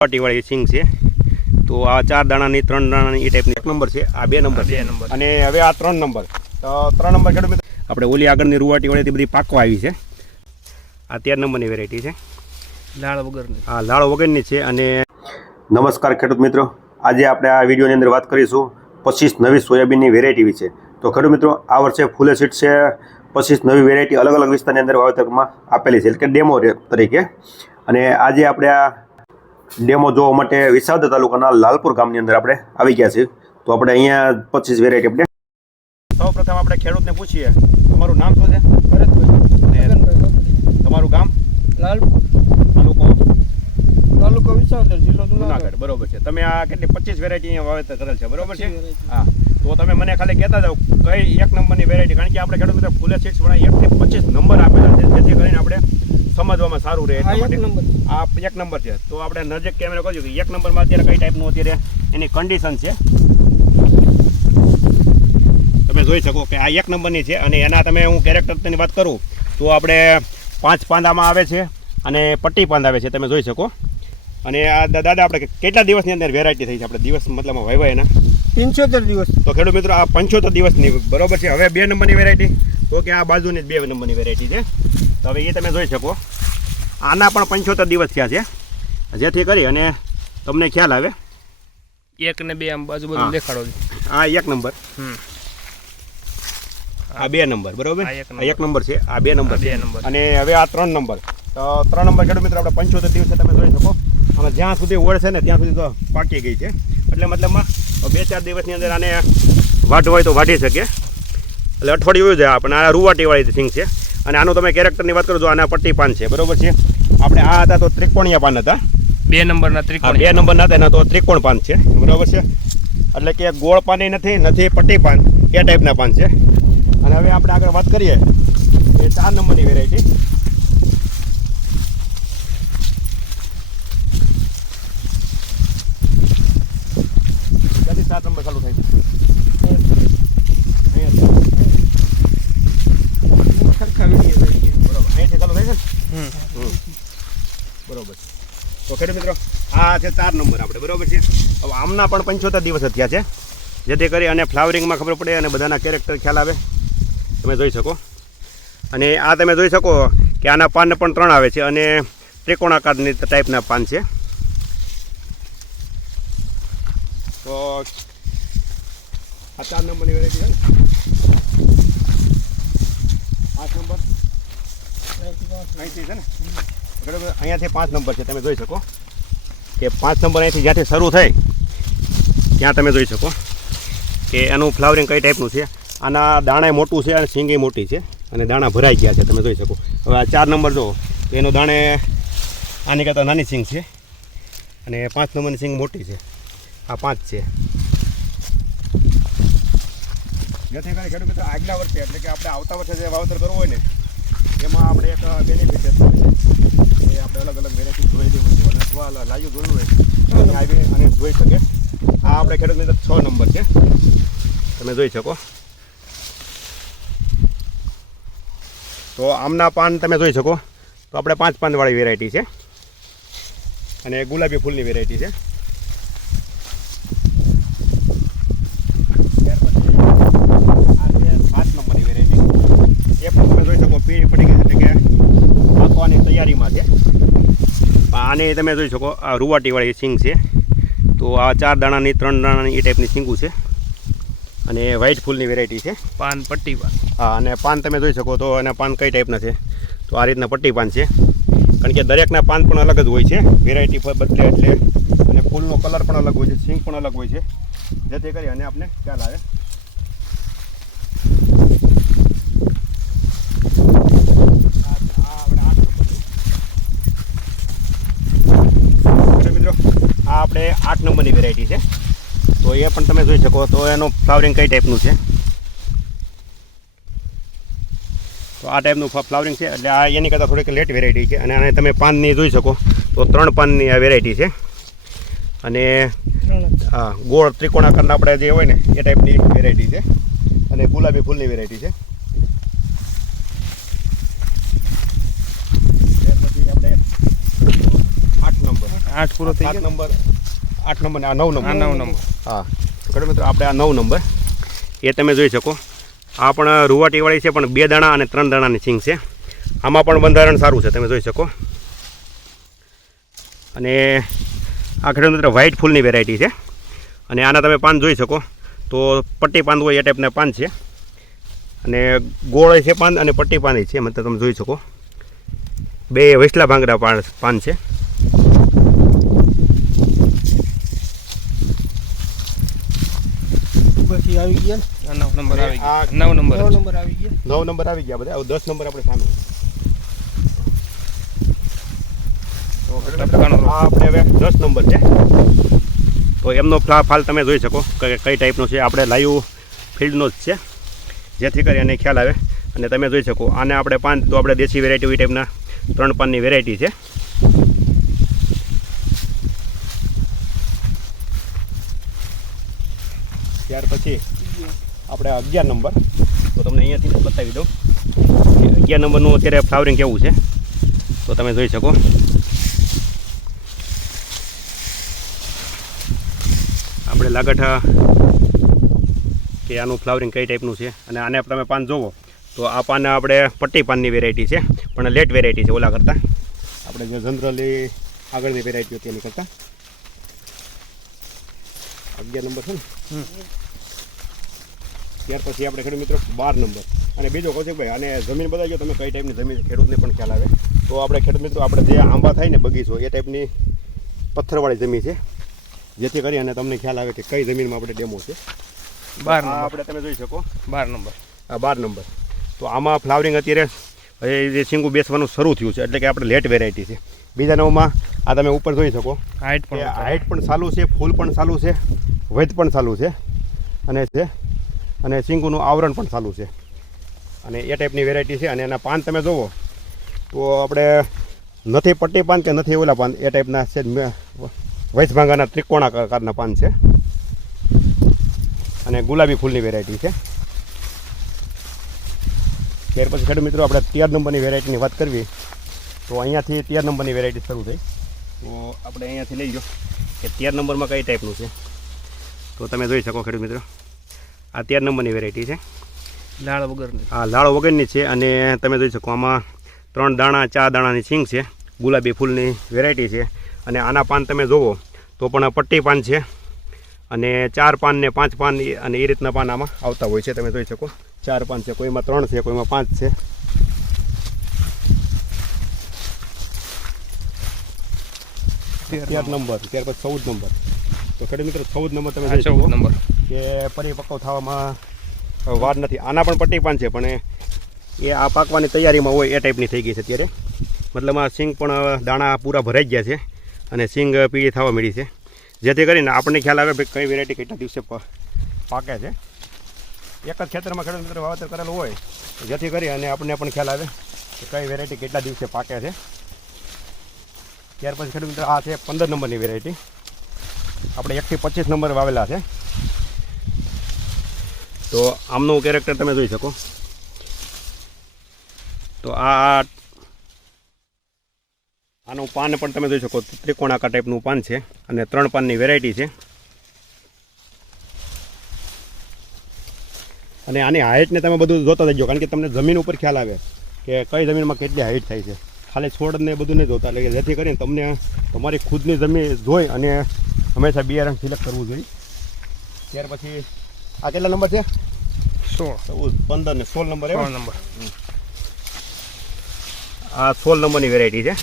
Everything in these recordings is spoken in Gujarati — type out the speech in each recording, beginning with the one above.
પાટીવાળી સિંગ છે. તો આ ચાર દાણાની ત્રણ દાણાની એ ટાઈપની એક નંબર છે આ બે નંબર બે નંબર. અને હવે આ ત્રણ નંબર. તો ત્રણ નંબર ખેડૂત આપણે ઓલી આગળની રૂવાટીવાળી બધી પાકો આવી છે. આ તેર નંબરની વેરાયટી છે. લાળ વગરની. હા લાળ વગરની છે અને નમસ્કાર ખેડૂત મિત્રો. આજે આપણે આ વિડીયોની અંદર વાત કરીશું પચીસ નવી સોયાબીનની વેરાયટી વિશે. તો ખેડૂત મિત્રો આ વર્ષે ફૂલે સીટ છે. પચીસ નવી વેરાયટી અલગ અલગ વિસ્તારની અંદર વાવેતરમાં આપેલી છે. એટલે કે ડેમો તરીકે. અને આજે આપણે આ ડેમો જોવા માટે વિસાવદર તાલુકાના લાલપુર ગામની અંદર આપણે આવી ગયા છીએ. તો આપણે અહીંયા પચીસ વેરાયટી આપણે સૌ પ્રથમ આપણે ખેડૂતને પૂછીએ તમારું નામ શું છે? તમારું ગામ? લાલપુર. તાલુકો? તાલુકો વિસાવદર જિલ્લો જુનાગઢ. બરોબર છે. તમે આ કેટલી પચીસ વેરાયટી અહીંયા વાવેતર કરેલ છે બરોબર છે? હા. તો તમે મને ખાલી કહેતા જાઓ કઈ એક નંબરની વેરાયટી કારણ કે આપણે ખેડૂત બધા ફૂલે સિક્સ વાળા એકથી પચીસ નંબર આપેલા છે જેથી કરીને આપણે સમજવામાં સારું રહે આ એક નંબર. આ એક નંબર છે. તો આપણે નજીક કેમેરા કહ્યું કે એક નંબરમાં અત્યારે કઈ ટાઈપનું અત્યારે એની કન્ડિશન છે. તમે જોઈ શકો કે આ એક નંબરની છે અને એના તમે હું કેરેક્ટરની વાત કરું તો આપણે પાંચ પાંદામાં આવે છે અને પટ્ટી પાંદ આવે છે તમે જોઈ શકો. અને આ દાદા આપણે કેટલા દિવસની અંદર વેરાયટી થઈ છે? આપણે દિવસ મતલબ વહેવાય એના. પંચોતેર દિવસ. તો ખેડૂત મિત્રો આ પંચોતેર દિવસની બરોબર છે. હવે બે નંબરની વેરાયટી ઓકે આ બાજુની જ બે નંબરની વેરાયટી છે. તો હવે એ તમે જોઈ શકો. આના પણ પંચોતેર દિવસ થયા છે જેથી કરી અને તમને ખ્યાલ આવે. એક ને બે આમ બાજુ બધું દેખાડો આ એક નંબર. આ બે નંબર બરોબર? એક નંબર. છે આ બે નંબર બે નંબર. અને હવે આ ત્રણ નંબર. તો ત્રણ નંબર ખેડૂત મિત્રો આપણે પંચોતેર દિવસે તમે જોઈ શકો. અને જ્યાં સુધી ઓળ છે ને ત્યાં સુધી તો પાકી ગઈ છે. એટલે મતલબમાં બે ચાર દિવસની અંદર આને વાઢ હોય તો વાઢી શકે. એટલે અઠવાડિયું જાય આપણે આ રૂવાટીવાળી સિંગ છે. અને આનું તમે કેરેક્ટરની વાત કરો જો આના પટ્ટી પાન છે. બરોબર છે? આપણે આ હતા તો ત્રિકોણીયા પાન હતા. બે નંબરના ત્રિકોણ બે નંબરના હતા એના તો ત્રિકોણ પાન છે. બરોબર છે? એટલે કે ગોળ પાન નથી નથી પટ્ટી પાન. એ ટાઈપના પાન છે. અને હવે આપણે આગળ વાત કરીએ. એ ચાર નંબરની વેરાયટી ક્યાંથી સાત નંબર ચાલુ થાય છે અહીંયા સરખા વીડીયો હોય છે. બરોબર અહીંયાથી ચાલુ થાય છે ને હમ. હમ. બરોબર તો ખેડૂત મિત્રો, આ છે ચાર નંબર આપણે, બરાબર છે? હવે આમના પણ પંચોતેર દિવસ થયા છે. જેથી કરી અને ફ્લાવરિંગમાં ખબર પડે અને બધાના કેરેક્ટર ખ્યાલ આવે. તમે જોઈ શકો. અને આ તમે જોઈ શકો કે આના પાન પણ ત્રણ આવે છે અને ત્રિકોણાકારની ટાઈપના પાન છે. તો આ ચાર નંબરની વેરાયટી છે આઠ નંબર. અહીંથી છે ને બરાબર? અહીંયાથી પાંચ નંબર છે, તમે જોઈ શકો. કે પાંચ નંબર અહીંથી જ્યાંથી શરૂ થાય ત્યાં તમે જોઈ શકો. કે એનું ફ્લાવરિંગ કઈ ટાઈપનું છે? આના દાણા મોટું છે અને સિંગે મોટી છે. અને દાણા ભરાઈ ગયા છે, તમે જોઈ શકો. હવે આ ચાર નંબર જો એનો દાણે આની કરતાં નાની સિંગ છે. અને પાંચ નંબરની સિંગ મોટી છે. આ પાંચ છે. જેથી કરી ખેડૂત મિત્રો આગલા વર્ષે, એટલે કે આપણે આવતા વર્ષે જે વાવતર કરવું હોય ને, એમાં આપણે એક બેનિફિટ છે આપણે અલગ અલગ વેરાયટી જોઈ દેવું જોઈએ અને અથવા લાઈવ જોયું હોય. તો આવી અને જોઈ શકે. આ આપણે ખેડૂતની અંદર છ નંબર છે. તમે જોઈ શકો. તો આમના પાન તમે જોઈ શકો. તો આપણે પાંચ પાનવાળી વેરાયટી છે. અને ગુલાબી ફૂલની વેરાયટી છે ત્યાર પછી આ છે સાત નંબરની વેરાયટી એ પણ તમે જોઈ શકો પીળી પડી ગઈ છે એટલે કે પાકવાની તૈયારીમાં છે આને તમે જોઈ શકો આ રૂવાટીવાળી સિંગ છે. તો આ ચાર દાણાની ત્રણ દાણાની એ ટાઈપની સિંગું છે. અને વ્હાઈટ ફૂલની વેરાયટી છે. પાન પટ્ટી પાન. હા અને પાન તમે જોઈ શકો તો એના પાન કઈ ટાઈપના છે. તો આ રીતના પટ્ટી પાન છે. કારણ કે દરેકના પાન પણ અલગ જ હોય છે. વેરાયટી બદલે એટલે. અને ફૂલનો કલર પણ અલગ હોય છે સિંગ પણ અલગ હોય છે. જેથી કરી અને આપણે ખ્યાલ આવે આ- આ આપણે આઠ નંબરનું. તો મિત્રો આ આપણે આઠ નંબરની વેરાયટી છે. તો એ પણ તમે જોઈ શકો તો એનું ફ્લાવરિંગ કઈ ટાઈપનું છે. તો આ ટાઈપનું ફ્લાવરિંગ છે, એટલે આ એની કરતાં થોડીક લેટ વેરાયટી છે. અને આને તમે પાનની જોઈ શકો તો ત્રણ પાનની આ વેરાયટી છે. અને હા, ગોળ ત્રિકોણાકારના આપણે જે હોય ને, એ ટાઈપની વેરાયટી છે. અને ગુલાબી ફૂલની વેરાયટી છે ત્યાર પછી આપણે આઠ પૂરો થઈ ગયો? નંબર આઠ નંબર આ નવ આ નંબર નવ નંબર. હા. ઘણા મિત્રો આપણે આ નવ નંબર. એ તમે જોઈ શકો. આ પણ રૂવાટીવાળી છે પણ બે દાણા અને ત્રણ દાણાની સિંગ છે. આમાં પણ બંધારણ સારું છે તમે જોઈ શકો. અને આ ખેડૂત મિત્રો વ્હાઇટ ફૂલની વેરાયટી છે. અને આના તમે પાન જોઈ શકો. તો પટ્ટી પાન હોય એ ટાઈપના પાન છે. અને ગોળ છે પાન અને પટ્ટી પાન છે મતલબ તમે જોઈ શકો. બે વૈસલા ભાંગડા પાન પાન છે પછી આવી ગયા નવ નંબર આવી ગયા. નવ નંબર નવ નંબર આવી ગયા? નવ નંબર આવી ગયા બધા? હવે દસ નંબર આપણે સામે. આપણે હવે દસ નંબર છે. તો એમનો ફાલ તમે જોઈ શકો કે કઈ ટાઈપનો છે. આપણે લાઈવ ફિલ્ડનો જ છે. જેથી કરી એને ખ્યાલ આવે. અને તમે જોઈ શકો આને આપણે પાન તો આપણે દેશી વેરાયટી ટાઈપના ત્રણ પાનની વેરાયટી છે. ત્યાર પછી આપણે અગિયાર નંબર. તો તમને અહીંયાથી બતાવી દઉં અગિયાર નંબરનું અત્યારે ફ્લાવરિંગ કેવું છે. તો તમે જોઈ શકો. આપણે લાગઠા કે આનું ફ્લાવરિંગ કઈ ટાઈપનું છે અને આને તમે પાન જોવો, તો આ પાન આપણે પટ્ટી પાનની વેરાયટી છે, પણ લેટ વેરાયટી છે ઓલા કરતાં. આપણે જે જનરલી આગળની વેરાયટી હતી એની કરતાં. અગિયાર નંબર છે ને? ત્યાર પછી આપણે ખેડૂત મિત્રો બાર નંબર. અને બીજો કૌશિકભાઈ અને જમીન બતાવજો તમે કઈ ટાઈપની જમીન ખેડૂતને પણ ખ્યાલ આવે. તો આપણે ખેડૂત મિત્રો આપણે જે આંબા થાય ને બગીચો એ ટાઈપની પથ્થરવાળી જમીન છે. જેથી કરી અને તમને ખ્યાલ આવે કે કઈ જમીનમાં આપણે ડેમો છે. બાર આપણે તમે જોઈ શકો. બાર નંબર. આ બાર નંબર. તો આમાં ફ્લાવરિંગ અત્યારે જે શીંગું બેસવાનું શરૂ થયું છે એટલે કે આપણે લેટ વેરાયટી છે. બીજા નવમાં આ તમે ઉપર જોઈ શકો. હાઈટ પણ હાઇટ પણ સારું છે ફૂલ પણ સારું છે વેધ પણ સારું છે અને છે અને સિંગુનું આવરણ પણ સારું છે. અને એ ટાઈપની વેરાયટી છે અને એના પાન તમે જોવો તો આપણે નથી પટ્ટી પાન કે નથી ઓલા પાન એ ટાઈપના છે વૈસભાંગાના ત્રિકોણાકારના પાન છે. અને ગુલાબી ફૂલની વેરાયટી છે. ત્યાર પછી ખેડૂત મિત્રો આપણે તેર નંબરની વેરાયટીની વાત કરવી તો અહીંયાથી તેર નંબરની વેરાયટી શરૂ થઈ. તો આપણે અહીંયાથી લઈ જો કે તેર નંબરમાં કઈ ટાઈપનું છે? તો તમે જોઈ શકો ખેડૂત મિત્રો. આ તેર નંબરની વેરાયટી છે. લાળ વગરની. આ લાળ વગરની છે અને તમે જોઈ શકો આમાં ત્રણ દાણા ચાર દાણાની સિંગ છે. ગુલાબી ફૂલની વેરાયટી છે. અને આના પાન તમે જોવો તો પણ પટ્ટી પાન છે. અને ચાર પાન ને પાંચ પાન અને એ રીતના પાન આમાં આવતા હોય છે. તમે જોઈ શકો. ચાર પાન છે કોઈમાં ત્રણ છે કોઈમાં પાંચ છે. તેર નંબર. ત્યાર પછી ચૌદ નંબર. તો ખેડૂત મિત્રો ચૌદ નંબર તમે ચૌદ નંબર. કે પરિપક્વ થવામાં વાર નથી. આના પણ પટ્ટી પાન છે પણ એ આ પાકવાની તૈયારીમાં હોય એ ટાઈપની થઈ ગઈ છે અત્યારે. મતલબ આ સિંગ પણ દાણા પૂરા ભરાઈ ગયા છે અને સિંગ પીળી થવા મળી છે. જેથી કરીને આપણને ખ્યાલ આવે કે કઈ વેરાયટી કેટલા દિવસે પાકે છે. એક જ ખેતરમાં ખેડૂત મિત્રો વાવેતર કરેલું હોય જેથી કરી અને આપણને પણ ખ્યાલ આવે કે કઈ વેરાયટી કેટલા દિવસે પાકે છે. ત્યાર પછી ખેડૂત મિત્રો, આ છે પંદર નંબરની વેરાયટી આપણે એકથી પચીસ નંબર વાવેલા છે. તો આમનું કેરેક્ટર તમે જોઈ શકો. તો આ આનું પાન પણ તમે જોઈ શકો, ત્રિકોણાકાર ટાઈપનું પાન છે અને ત્રણ પાનની વેરાયટી છે. અને આની હાઇટને તમે બધું જોતા જજો કારણ કે તમને જમીન ઉપર ખ્યાલ આવે કે કઈ જમીનમાં કેટલી હાઇટ થાય છે. ખાલી છોડને બધું નહીં જોતા. એટલે કે જેથી કરીને તમને તમારી ખુદની જમીન જોઈ અને હંમેશા બિયારણ સિલેક્ટ કરવું જોઈએ. ત્યાર પછી આ કેટલા નંબર છે? સોળ. ચૌદ પંદર ને સોળ નંબર એવો? સોળ નંબર. આ સોળ નંબરની વેરાયટી છે.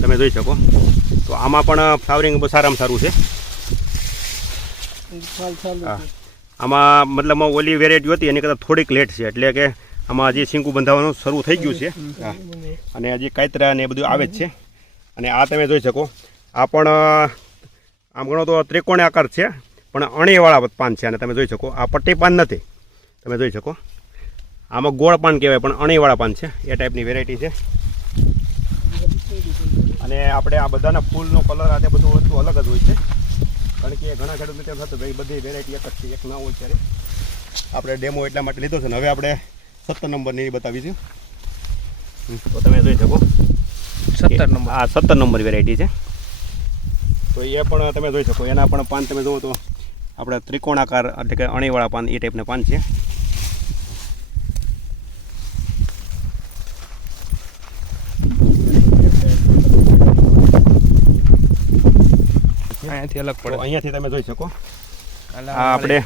તમે જોઈ શકો. તો આમાં પણ ફ્લાવરિંગ સારામાં સારું છે. આમાં મતલબમાં ઓલી વેરાયટી હતી એની કરતાં થોડીક લેટ છે. એટલે કે આમાં હજી સિંકુ બંધાવવાનું શરૂ થઈ ગયું છે. અને હજી કાયતરા ને એ બધું આવે જ છે. અને આ તમે જોઈ શકો. આ પણ આમ ગણો તો ત્રિકોણ આકાર છે પણ અણીવાળા પાન છે અને તમે જોઈ શકો. આ પટ્ટી પાન નથી. તમે જોઈ શકો. આમાં ગોળ પાન કહેવાય પણ અણીવાળા પાન છે. એ ટાઈપની વેરાયટી છે. અને આપણે આ બધાના ફૂલનો કલર આ બધું વસ્તુ અલગ જ હોય છે. કારણ કે ઘણા ખેડૂત મિત્રો થતું ભાઈ બધી વેરાયટી એક જ છે એક ના હોય ત્યારે. આપણે ડેમો એટલા માટે લીધો છે ને હવે આપણે સત્તર નંબરની બતાવીશું હમ, તો તમે જોઈ શકો. સત્તર નંબર. આ સત્તર નંબર વેરાયટી છે. તો એ પણ તમે જોઈ શકો. એના પણ પાન તમે જુઓ તો આપણે ત્રિકોણાકાર એટલે કે અણીવાળા પાન એ ટાઈપના પાન છે. અહીંયાથી અલગ પડે. અહીંયાથી તમે જોઈ શકો. આપણે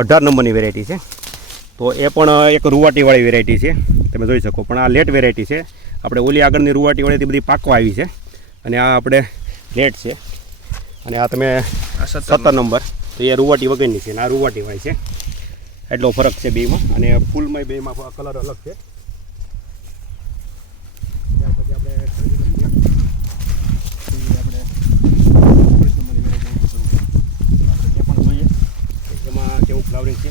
અઢાર નંબરની વેરાયટી છે. તો એ પણ એક રૂવાટીવાળી વેરાયટી છે તમે જોઈ શકો. પણ આ લેટ વેરાયટી છે. આપણે ઓલી આગળની રૂવાટીવાળી બધી પાકવા આવી છે. અને આ આપણે લેટ છે. અને આ તમે સત્તર સત્તર નંબર. તો એ રૂવાટી વગરની છે અને આ રૂવાટીવાળી છે. એટલો ફરક છે બેમાં અને ફૂલમાં બેમાં કલર અલગ છે ત્યાર પછી આપણે આપણે ઓગણીસ નંબરની variety આપણે એ પણ જોઈએ કે એમાં કેવું ફ્લાવરિંગ છે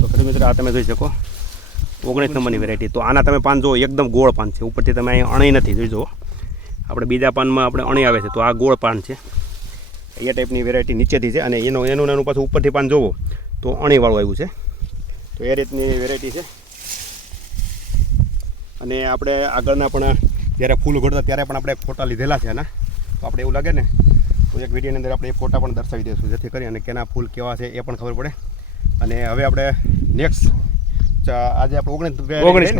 તો ખરી મિત્રો આ તમે જોઈ શકો. ઓગણીસ નંબરની વેરાયટી તો આના તમે પાન જુઓ એકદમ ગોળ પાન છે. ઉપરથી તમે અહીં અણી નથી જોઈ જુઓ. આપણે બીજા પાનમાં આપણે અણી આવે છે તો આ ગોળ પાન છે. એ ટાઈપની વેરાયટી નીચેથી છે અને એનો એનું એનું પાછું ઉપરથી પાન જોવો તો અણીવાળું આવ્યું છે. તો એ રીતની વેરાયટી છે. અને આપણે આગળના પણ જ્યારે ફૂલ ઘડતા ત્યારે પણ આપણે ફોટા લીધેલા છે એના તો આપણે એવું લાગે ને તો એક વિડીયોની અંદર આપણે એ ફોટા પણ દર્શાવી દઈશું જેથી કરી અને કેના ફૂલ કેવા છે એ પણ ખબર પડે. અને હવે આપણે નેક્સ્ટ આજે આપણે ઓગણીસ ઓગણીસ.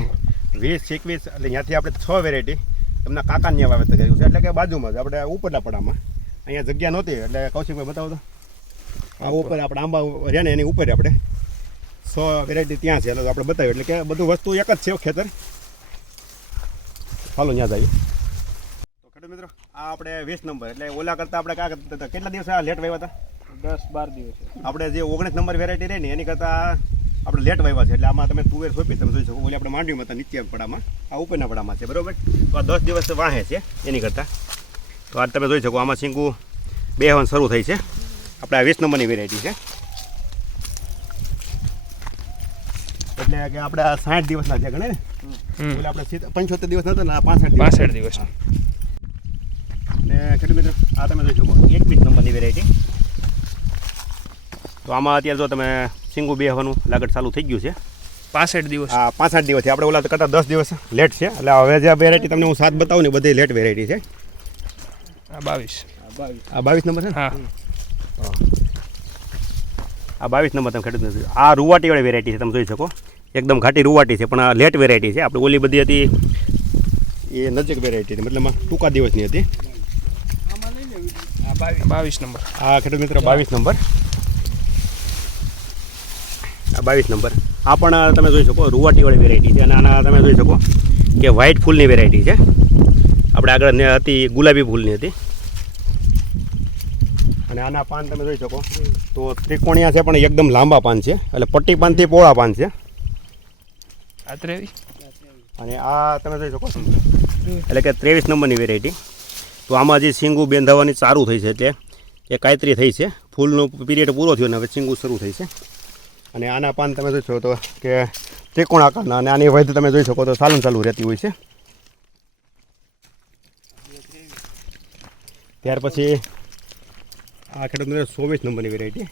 વીસ એકવીસ એટલે ત્યાંથી આપણે છ વેરાયટી એમના કાકાની વાવેતર કર્યું છે. એટલે કે બાજુમાં જ આપણે ઉપરના પડામાં. અહીંયા જગ્યા નહોતી એટલે કૌશિકભાઈ બતાવો તો. આ ઉપર. આપણે આંબા રહ્યા ને એની ઉપર આપણે સો વેરાયટી ત્યાં છે એટલે આપણે બતાવ્યું. એટલે કે બધું વસ્તુ એક જ છે ખેતર. ચાલો ત્યાં જઈએ. તો ખેડૂત મિત્રો આ આપણે વીસ નંબર એટલે ઓલા કરતાં આપણે કાં? કેટલા દિવસ આ લેટ વાવ્યા હતા? દસ બાર દિવસ આપણે જે ઓગણીસ નંબર વેરાયટી રહી ને એની કરતાં આપણે લેટ વાવ્યા છે એટલે આમાં તમે તુવેર સોંપી તમે જોઈ શકો. ઓલી આપણે માંડવીમાં હતા નીચે પડામાં આ ઉપરના પડામાં છે બરાબર? તો આ દસ દિવસ વાહે છે એની કરતાં. તો આ તમે જોઈ શકો આમાં સિંગુ બે હવન શરૂ થઈ છે. આપણે આ વીસ નંબરની વેરાયટી છે. એટલે કે આપણે આ સાઠ દિવસના છે ગણે ને? એટલે આપણે પંચોતેર દિવસ નહોતા ને આ પાસઠ દિવસ. પાસઠ દિવસ. અને કેટલું મિત્રો? આ તમે જોઈ શકો એકવીસ નંબરની વેરાયટી તો આમાં અત્યારે જો તમે સિંગુ બે હવાનું લાગત ચાલુ થઈ ગયું છે. પાસઠ દિવસ. હા પાંસઠ દિવસથી આપણે ઓલા કરતાં દસ દિવસ લેટ છે. એટલે હવે જે વેરાયટી તમને હું સાત બતાવું ને બધી લેટ વેરાયટી છે. આ બાવીસ. આ બાવીસ નંબર છે ને? હા. આ બાવીસ નંબર તમે ખેડૂત આ રૂવાટીવાળી વેરાયટી છે તમે જોઈ શકો. એકદમ ઘાટી રૂવાટી છે પણ આ લેટ વેરાયટી છે. આપણે ઓલી બધી હતી એ નજીક વેરાયટી હતી. મતલબ ટૂંકા દિવસની હતી. બાવીસ નંબર. આ ખેડૂત મિત્ર બાવીસ નંબર. આ બાવીસ નંબર. આ પણ તમે જોઈ શકો રૂવાટીવાળી વેરાયટી છે અને આના તમે જોઈ શકો કે વ્હાઇટ ફૂલની વેરાયટી છે. આપણે આગળ હતી ગુલાબી ફૂલની હતી. અને આના પાન તમે જોઈ શકો. તો ત્રિકોણિયા છે પણ એકદમ લાંબા પાન છે. એટલે પટ્ટી પાનથી પોળા પાન છે. આ અને આ તમે જોઈ શકો. એટલે કે ત્રેવીસ નંબરની વેરાયટી તો આમાં જે સિંગુ બેંધાવાની ચારું થઈ છે એટલે એ કાયતરી થઈ છે. ફૂલનો પીરિયડ પૂરો થયો ને હવે સિંગુ શરૂ થઈ છે. અને આના પાન તમે જોઈ શકો તો કે ત્રિકોણ આકારના અને આની વૈધ તમે જોઈ શકો તો સાલું ચાલુ રહેતી હોય છે. ત્યાર પછી આ ખેડૂત ચોવીસ નંબરની વેરાયટી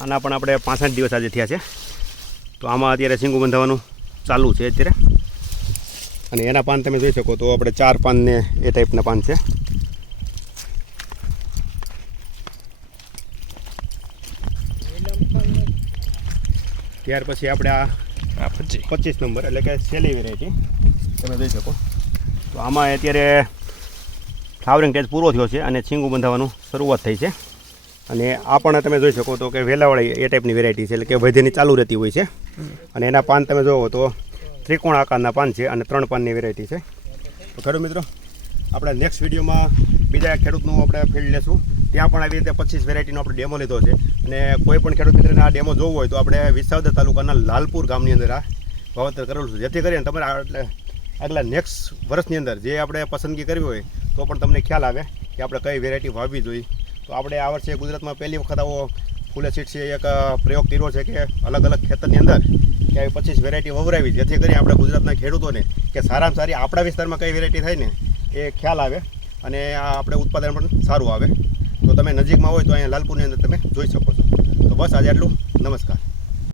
આના પણ આપણે પાસઠ દિવસ આજે થયા છે. તો આમાં અત્યારે સિંગુ બંધાવવાનું ચાલુ છે અત્યારે. અને એના પાન તમે જોઈ શકો તો આપણે ચાર પાન ને એ ટાઈપના પાન છે. ત્યાર પછી આપણે આ આ પચીસ પચીસ નંબર એટલે કે સેલી વેરાયટી તમે જોઈ શકો. તો આમાં અત્યારે ફ્લાવરિંગ ટેજ પૂરો થયો છે અને છીંગું બંધાવવાનું શરૂઆત થઈ છે. અને આ પણ તમે જોઈ શકો તો કે વેલાવાળી એ ટાઈપની વેરાયટી છે એટલે કે વધેની ચાલુ રહેતી હોય છે. અને એના પાન તમે જોવો તો ત્રિકોણ આકારના પાન છે અને ત્રણ પાનની વેરાયટી છે. તો ખરું મિત્રો આપણે નેક્સ્ટ વિડીયોમાં બીજા ખેડૂતનું આપણે ફિલ્ડ લેશું. ત્યાં પણ આવી રીતે પચીસ વેરાયટીનો આપણે ડેમો લીધો છે. અને કોઈ પણ ખેડૂત મિત્રને આ ડેમો જોવો હોય તો આપણે વિસાવદર તાલુકાના લાલપુર ગામની અંદર આ વાવતર કરેલું છે. જેથી કરીને તમારે એટલે આગલા નેક્સ્ટ વર્ષની અંદર જે આપણે પસંદગી કરવી હોય તો પણ તમને ખ્યાલ આવે કે આપણે કઈ વેરાયટી વાવવી જોઈએ. તો આપણે આ વર્ષે ગુજરાતમાં પહેલી વખત આવો ફૂલે છે, એક પ્રયોગ કર્યો છે કે અલગ અલગ ખેતરની અંદર કે આવી પચીસ વેરાયટી વવરાવી. જેથી કરી આપણે ગુજરાતના ખેડૂતોને કે સારામાં સારી આપણા વિસ્તારમાં કઈ વેરાયટી થાય ને એ ખ્યાલ આવે અને આપણે ઉત્પાદન પણ સારું આવે. તો તમે નજીકમાં હોય તો અહીંયા લાલપુરની અંદર તમે જોઈ શકો છો. તો બસ આજે આટલું. નમસ્કાર.